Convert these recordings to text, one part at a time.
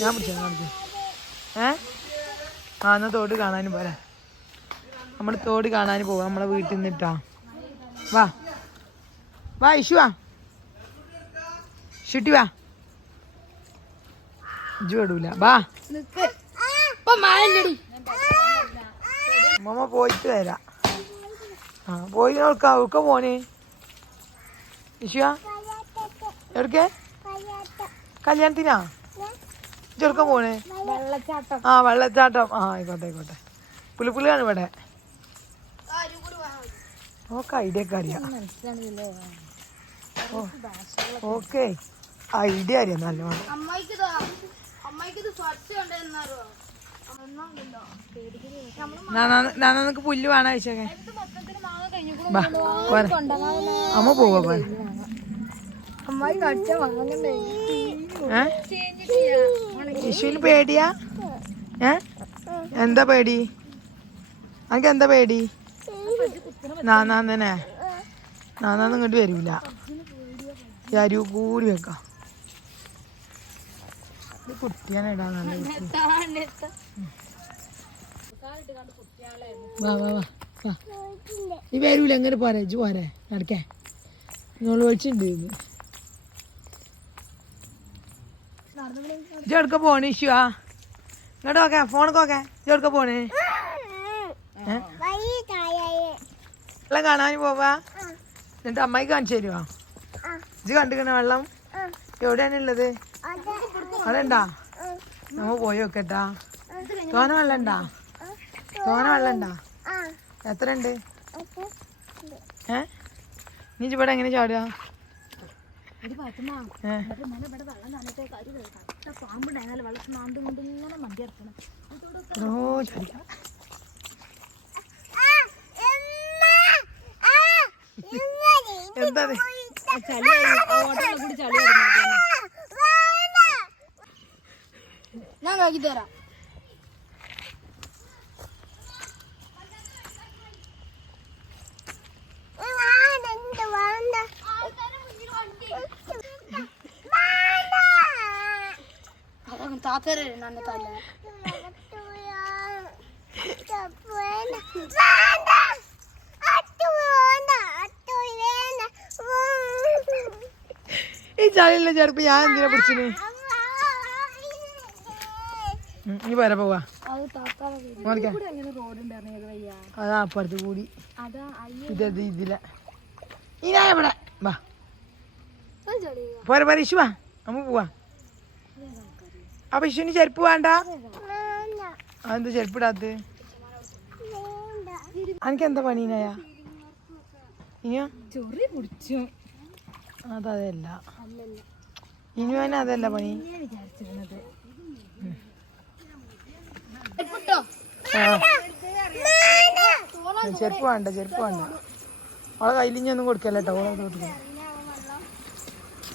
ഞാൻ പിടിച്ചാ ഏ? ആ എന്നാ തോട് കാണാനും പോരാ. നമ്മൾ തോട് കാണാനും പോവാം നമ്മളെ വീട്ടിൽ നിന്നിട്ടാ. വാ. വാ ഇഷു വാ. ഷുട്ടി വാ. ഇജു ഇടൂല. വാ. മമ്മ പോയിട്ട് വരാം. ആ പോയി നോക്കാം. ഒക്കെ പോണേ ഇഷുവാ എവിടക്കെ? കല്യാണത്തിനാ? ചെറുക്കം പോണേ? ആ വെള്ളച്ചാട്ടം. ആ ആയിക്കോട്ടെ ആയിക്കോട്ടെ. പുലിപ്പുലിയാണ് ഇവിടെ. ഓക്കെ ഐഡിയ ഒക്കെ അറിയാം. ഓക്കെ. ഐഡിയ അറിയാം നല്ലോണം. അമ്മായിക്ക് അമ്മായിക്ക് ഇത് സ്വച്ഛ ഉണ്ടെന്നറിയോ നാനക്ക് പുല്ല് വേണം അയച്ചേക്കെ ബാ പോരെ. അമ്മ പോവാ അമ്മായി കടിച്ച വാങ്ങണ്ടേ? ഇഷുവിന് പേടിയാ? ഏ? എന്താ പേടി? അനക്ക് എന്താ പേടി? നാന്നാൻ തന്നെ നാന്നാന്ന് ഇങ്ങോട്ട് വരൂല. ഈ അരിവ് കൂടി വെക്കാം. കുട്ടിയാണ് വരൂല എങ്ങനെ പോരെ ഇജ് പോരെ നടക്കേ. നിങ്ങൾ വിളിച്ചിട്ടുണ്ട് എവിടുക്ക പോണേ ഇഷ്യൂ ആ. ഇങ്ങോട്ട് നോക്കേ ഫോണൊക്കെ നോക്കേ. ഇജ്ജ് എവിടുക്ക പോണേ? വെള്ളം കാണാൻ പോവാ? എന്നിട്ട് അമ്മായി കാണിച്ചു തരുവാ? ഇജ്ജ് കണ്ടിക്കണ വെള്ളം? എവിടെയാണ് ഉള്ളത്? അവിടെ ഉണ്ടാ നമ്മ പോയി നോക്കട്ടാ. തോന വെള്ളം ഉണ്ടാ തോന വെള്ളം ഉണ്ടാ എത്ര ഉണ്ട് ഏ? നീ ഇവിടെ എങ്ങനെ ചാടുക? ഇന്നലെ ഇവിടെ വെള്ളം കട്ട വെള്ളത്തിൽ കൊണ്ട് ഇങ്ങനെ ഇറക്കണം എന്താ? ചളി കൂടി ചളി ഞാൻ കാക്കി തരാം. താത്തരെ നന്നെ തല്ല ഈ ചളിയില്ല ചെറുപ്പ് ഞാൻ എന്തിനാ പിടിച്ചിന്? നീ വരെ പോവാ. അത് അപ്പുറത്ത് കൂടി. അതാ അയ്യോ. ഇത് ഇത് ഇതില. ഈ ഇവിടെ. വാ. പോരെ പോരെ ഇഷു വാ. നമ്മ പോവാ. അപ്പൊ ഇഷുവിന് ചെരുപ്പ് വേണ്ട? അതെന്താ ചെരുപ്പ് ഇടാത്ത എനിക്ക് എന്താ പണീനായ ഇനിയോ? ചൊറി പിടിച്ചു അതല്ല. അല്ലല്ല ഇനി വേണ അതല്ല പണി. ചെരുപ്പ് വേണ്ട ചെരുപ്പ് വേണ്ട. അവളെ കയ്യിൽ ഇനി ഒന്നും കൊടുക്കല്ലോ കേട്ടോ.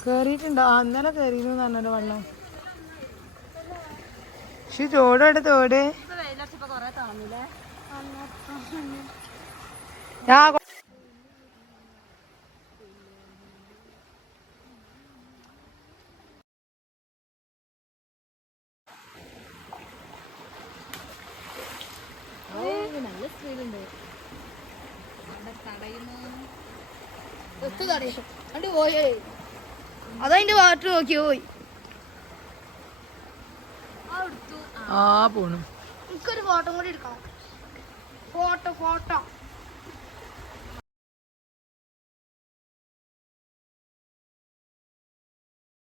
കേറിയിട്ടുണ്ടോ. അന്നേരം കയറിയിരുന്നു പറഞ്ഞല്ലോ വെള്ളം. പക്ഷെ തോടോടെ തോട് പോയേ. അതതിന്റെ വാട്ടർ നോക്കി പോയി. ആ പോണു. എനിക്കൊരു ഫോട്ടോ കൂടി എടുക്കണം. Photo photo.